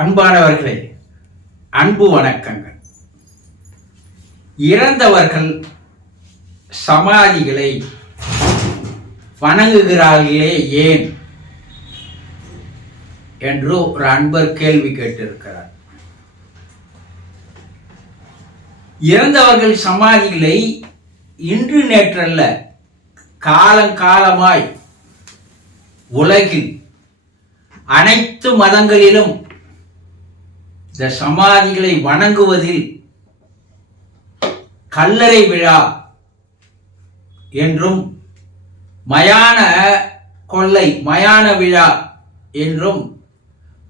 அன்பானவர்களே, அன்பு வணக்கங்கள். இறந்தவர்கள் சமாதிகளை வணங்குகிறார்களே ஏன் என்று ஒரு அன்பர் கேள்வி கேட்டிருக்கிறார். இறந்தவர்கள் சமாதிகளை இன்று நேற்றல்ல, காலங்காலமாய் உலகில் அனைத்து மதங்களிலும் இந்த சமாதிகளை வணங்குவதில் கல்லறை விழா என்றும் மயான கொள்ளை மயான விழா என்றும்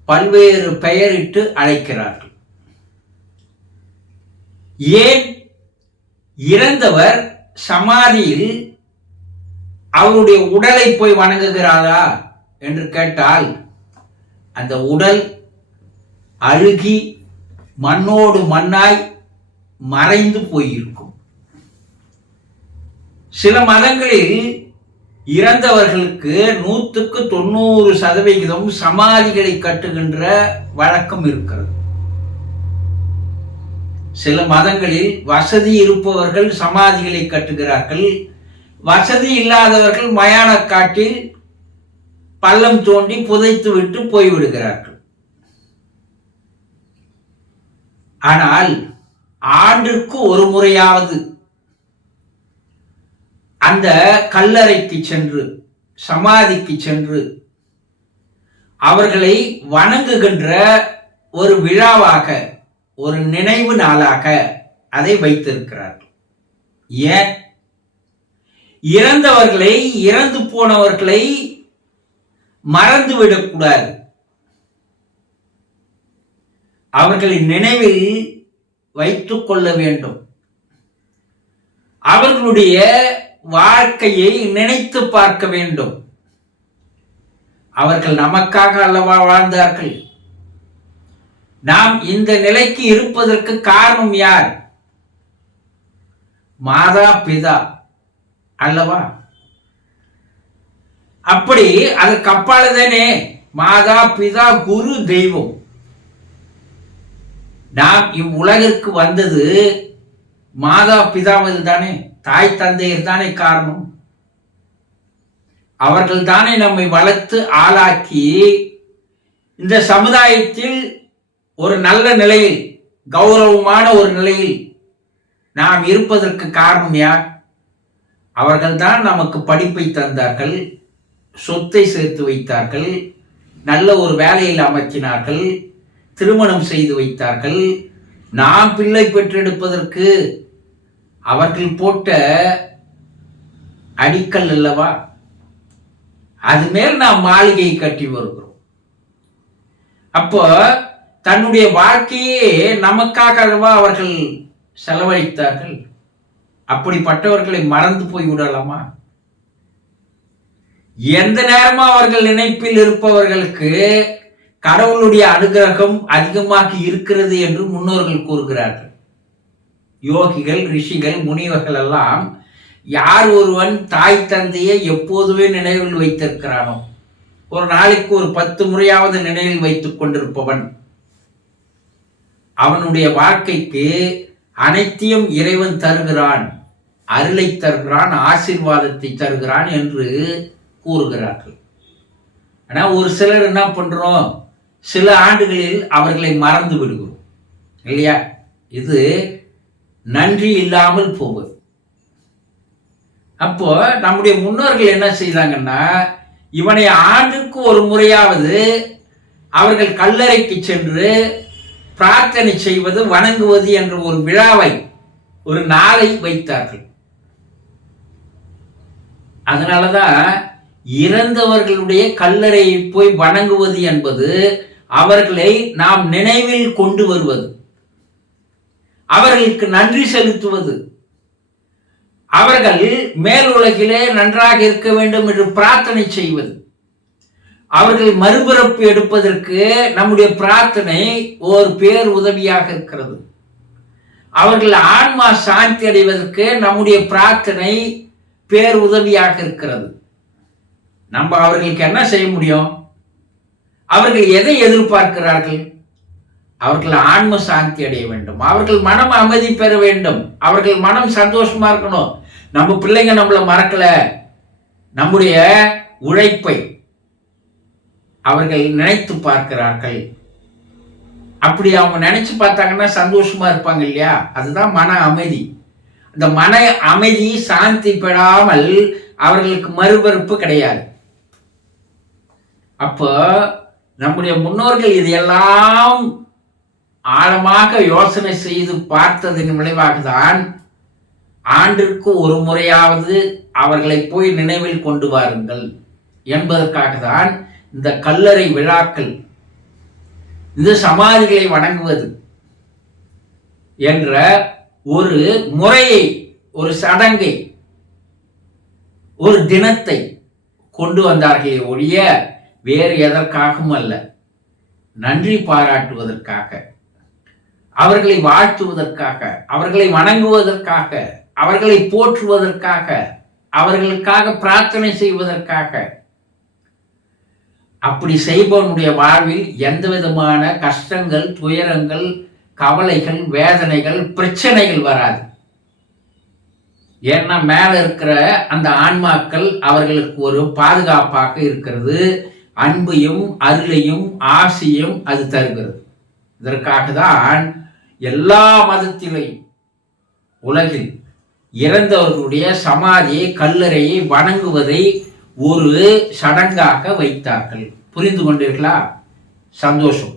பல்வேறு பெயரிட்டு அழைக்கிறார்கள். ஏன் இறந்தவர் சமாதியில் அவருடைய உடலை போய் வணங்குகிறாரா என்று கேட்டால், அந்த உடல் அழுகி மண்ணோடு மண்ணாய் மறைந்து போயிருக்கும். சில மதங்களில் இறந்தவர்களுக்கு 100% சமாதிகளை கட்டுகின்ற வழக்கம் இருக்கிறது. சில மதங்களில் வசதி இருப்பவர்கள் சமாதிகளை கட்டுகிறார்கள், வசதி இல்லாதவர்கள் மயான காட்டில் பள்ளம் தோண்டி புதைத்து விட்டு போய்விடுகிறார்கள். ஆனால் ஆண்டிற்கு ஒரு முறையாவது அந்த கல்லறைக்கு சென்று சமாதிக்கு சென்று அவர்களை வணங்குகின்ற ஒரு விழாவாக, ஒரு நினைவு நாளாக அதை வைத்திருக்கிறார்கள். ஏன்? இறந்தவர்களை, இறந்து போனவர்களை மறந்துவிடக்கூடாது. அவர்களின் நினைவில் வைத்துக் கொள்ள வேண்டும். அவர்களுடைய வாழ்க்கையை நினைத்து பார்க்க வேண்டும். அவர்கள் நமக்காக அல்லவா வாழ்ந்தார்கள்? நாம் இந்த நிலைக்கு இருப்பதற்கு காரணம் யார்? மாதா பிதா அல்லவா? அப்படி அதற்கு அப்பாலதானே மாதா பிதா குரு தெய்வம். நாம் இவ்வுலகிற்கு வந்தது மாதா பிதாவில் தானே, தாய் தந்தையர் தானே காரணம். அவர்கள் தானே நம்மை வளர்த்து ஆளாக்கி இந்த சமுதாயத்தில் ஒரு நல்ல நிலையில், கௌரவமான ஒரு நிலையில் நாம் இருப்பதற்கு காரணம் யார்? அவர்கள்தான் நமக்கு படிப்பை தந்தார்கள், சொத்தை சேர்த்து வைத்தார்கள், நல்ல ஒரு வேலையில் அமர்த்தினார்கள், திருமணம் செய்து வைத்தார்கள். நாம் பிள்ளை பெற்றெடுப்பதற்கு அவர்கள் போட்ட அடிக்கல் அல்லவா? அது மேல் நாம் மாளிகையை கட்டி வருகிறோம். அப்போ தன்னுடைய வாழ்க்கையே நமக்காக அல்லவா அவர்கள் செலவழித்தார்கள். அப்படிப்பட்டவர்களை மறந்து போய் விடலாமா? எந்த நேரமும் அவர்கள் நினைப்பில் இருப்பவர்களுக்கு கடவுளுடைய அனுகிரகம் அதிகமாக இருக்கிறது என்று முன்னோர்கள் கூறுகிறார்கள். யோகிகள், ரிஷிகள், முனிவர்கள் எல்லாம் யார் ஒருவன் தாய் தந்தையை எப்போதுமே நினைவில் வைத்திருக்கிறானோ, ஒரு நாளைக்கு ஒரு 10 முறையாவது நினைவில் வைத்துக் கொண்டிருப்பவன், அவனுடைய வாழ்க்கைக்கு அனைத்தையும் இறைவன் தருகிறான், அருளை தருகிறான், ஆசீர்வாதத்தை தருகிறான் என்று கூறுகிறார்கள். ஆனா ஒரு சிலர் என்ன பண்றோம், சில ஆண்டுகளில் அவர்களை மறந்து விடுகிறோம் இல்லையா? இது நன்றி இல்லாமல் போவது. அப்போ நம்முடைய முன்னோர்கள் என்ன செய்தாங்கன்னா, இவனை ஆண்டுக்கு ஒரு முறையாவது அவர்கள் கல்லறைக்கு சென்று பிரார்த்தனை செய்வது, வணங்குவது என்ற ஒரு விழாவை, ஒரு நாளை வைத்தார்கள். அதனாலதான் இறந்தவர்களுடைய கல்லறையை போய் வணங்குவது என்பது அவர்களை நாம் நினைவில் கொண்டு வருவது, அவர்களுக்கு நன்றி செலுத்துவது, அவர்கள் மேல் உலகிலே நன்றாக இருக்க வேண்டும் என்று பிரார்த்தனை செய்வது. அவர்கள் மறுபிறப்பு எடுப்பதற்கு நம்முடைய பிரார்த்தனை ஒரு பேர் உதவியாக இருக்கிறது. அவர்கள் ஆன்மா சாந்தி அடைவதற்கு நம்முடைய பிரார்த்தனை பேர் உதவியாக இருக்கிறது. நம்ம அவர்களுக்கு என்ன செய்ய முடியும்? அவர்கள் எதை எதிர்பார்க்கிறார்கள்? அவர்கள் ஆன்ம சாந்தி அடைய வேண்டும், அவர்கள் மனம் அமைதி பெற வேண்டும், அவர்கள் மனம் சந்தோஷமா இருக்கணும். நம்ம பிள்ளைங்க நம்மளை மறக்கல, நம்முடைய உழைப்பை அவர்கள் நினைத்து பார்க்கிறார்கள். அப்படி அவங்க நினைச்சு பார்த்தாங்கன்னா சந்தோஷமா இருப்பாங்க இல்லையா? அதுதான் மன அமைதி. அந்த மன அமைதி சாந்தி பெறாமல் அவர்களுக்கு மறுபறுப்பு கிடையாது. அப்போ நம்முடைய முன்னோர்கள் இதையெல்லாம் ஆழமாக யோசனை செய்து பார்த்ததன் விளைவாக தான் ஆண்டிற்கு ஒரு முறையாவது அவர்களை போய் நினைவில் கொண்டு வாருங்கள் என்பதற்காக தான் இந்த கல்லறை விழாக்கள், இந்த சமாதிகளை வணங்குவது என்ற ஒரு முறையை, ஒரு சடங்கை, ஒரு தினத்தை கொண்டு வந்தார்களே ஒழிய வேறு எதற்காகவும் அல்ல. நன்றி பாராட்டுவதற்காக, அவர்களை வாழ்த்துவதற்காக, அவர்களை வணங்குவதற்காக, அவர்களை போற்றுவதற்காக, அவர்களுக்காக பிரார்த்தனை செய்வதற்காக. அப்படி செய்பவனுடைய வாழ்வில் எந்த விதமான கஷ்டங்கள், துயரங்கள், கவலைகள், வேதனைகள், பிரச்சனைகள் வராது. ஏன்னா மேல இருக்கிற அந்த ஆன்மாக்கள் அவர்களுக்கு ஒரு பாதுகாப்பாக இருக்கிறது. அன்பையும் அருளையும் ஆசையும் அது தருகிறது. இதற்காக தான் எல்லா மதத்திலையும் உலகில் இறந்தவர்களுடைய சமாதியை, கல்லறையை வணங்குவதை ஒரு சடங்காக வைத்தார்கள். புரிந்து கொண்டீர்களா? சந்தோஷம்.